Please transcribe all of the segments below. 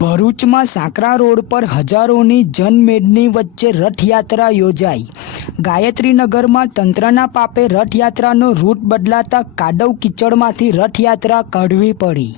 ભરૂચમાં સાંકરા રોડ પર હજારોની જનમેદની વચ્ચે રથયાત્રા યોજાઈ। ગાયત્રીનગરમાં તંત્રના પાપે રથયાત્રાનો રૂટ બદલાતા કાદવ કીચડમાંથી રથયાત્રા કાઢવી પડી।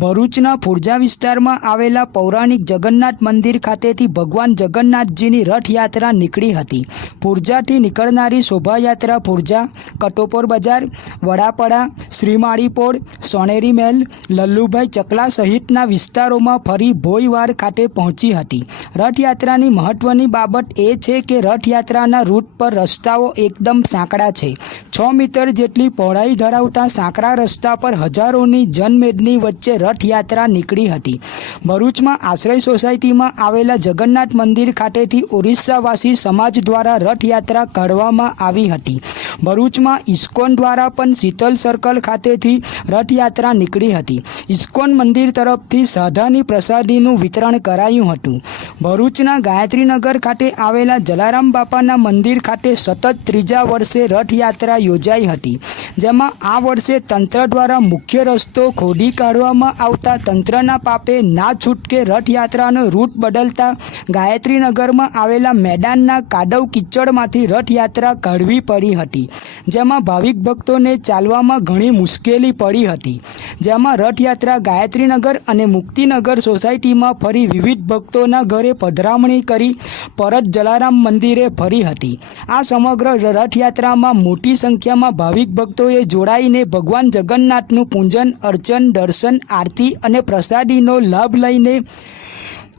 ભરૂચના ફુરજા વિસ્તારમાં આવેલા પૌરાણિક જગન્નાથ મંદિર ખાતેથી ભગવાન જગન્નાથજીની રથયાત્રા નીકળી હતી। ફુરજાથી નીકળનારી શોભાયાત્રા ફુરજા, કટોપોર બજાર, વડાપડા, શ્રીમાળીપોળ, સોનેરી મહેલ, લલ્લુભાઈ ચકલા સહિતના વિસ્તારોમાં ફરી ભોયવાર ખાતે પહોંચી હતી। રથયાત્રાની મહત્વની બાબત એ છે કે રથયાત્રાના રૂટ પર રસ્તાઓ એકદમ સાંકડા છે। 6 મીટર જેટલી પહોળાઈ ધરાવતા સાંકડા રસ્તા પર હજારોની જનમેદની વચ્ચે રથયાત્રા નીકળી હતી। ભરૂચમાં આશ્રય સોસાયટીમાં આવેલા જગન્નાથ મંદિર ખાતેથી ઓરિસ્સાવાસી સમાજ દ્વારા રથયાત્રા કાઢવામાં આવી હતી। ભરૂચમાં ઇસ્કોન દ્વારા પણ શીતલ સર્કલ ખાતેથી રથયાત્રા નીકળી હતી। ઇસ્કોન મંદિર તરફથી સાધાની પ્રસાદીનું વિતરણ કરાયું હતું। ભરૂચના ગાયત્રીનગર ખાતે આવેલા જલારામ બાપાના મંદિર ખાતે સતત 3જા વર્ષે રથયાત્રા યોજાઈ હતી, જેમાં આ વર્ષે તંત્ર દ્વારા મુખ્ય રસ્તો ખોદી કાઢવામાં આવતા તંત્રના પાપે ના છૂટકે રથયાત્રાનો રૂટ બદલતા ગાયત્રીનગરમાં આવેલા મેદાનના કાદવ કીચડમાંથી રથયાત્રા કાઢવી પડી હતી, જેમાં ભાવિક ભક્તોને ચાલવામાં ઘણી મુશ્કેલી પડી હતી। જેમાં રથયાત્રા ગાયત્રીનગર અને મુક્તિનગર સોસાયટીમાં ફરી વિવિધ ભક્તોના ઘરે પધરામણી કરી પરત જલારામ મંદિરે ફરી હતી। આ સમગ્ર રથયાત્રામાં મોટી સંખ્યામાં ભાવિક ભક્તોએ જોડાઈને ભગવાન જગન્નાથનું પૂજન અર્ચન, દર્શન, આરતી અને પ્રસાદીનો લાભ લઈને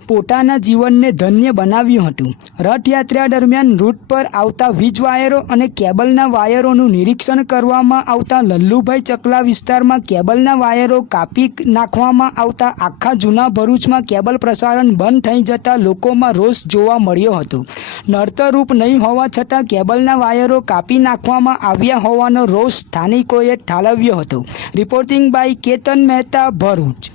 પોતાના જીવનને ધન્ય બનાવ્યું હતું। રથયાત્રા દરમિયાન રૂટ પર આવતા વીજ વાયરો અને કેબલના વાયરોનું નિરીક્ષણ કરવામાં આવતા લલ્લુભાઈ ચકલા વિસ્તારમાં કેબલના વાયરો કાપી નાખવામાં આવતા આખા જૂના ભરૂચમાં કેબલ પ્રસારણ બંધ થઈ જતા લોકોમાં રોષ જોવા મળ્યો હતો। નડતરરૂપ નહીં હોવા છતાં કેબલના વાયરો કાપી નાખવામાં આવ્યા હોવાનો રોષ સ્થાનિકોએ ઠાલવ્યો હતો। Reporting by Ketan Mehta, Bharuch.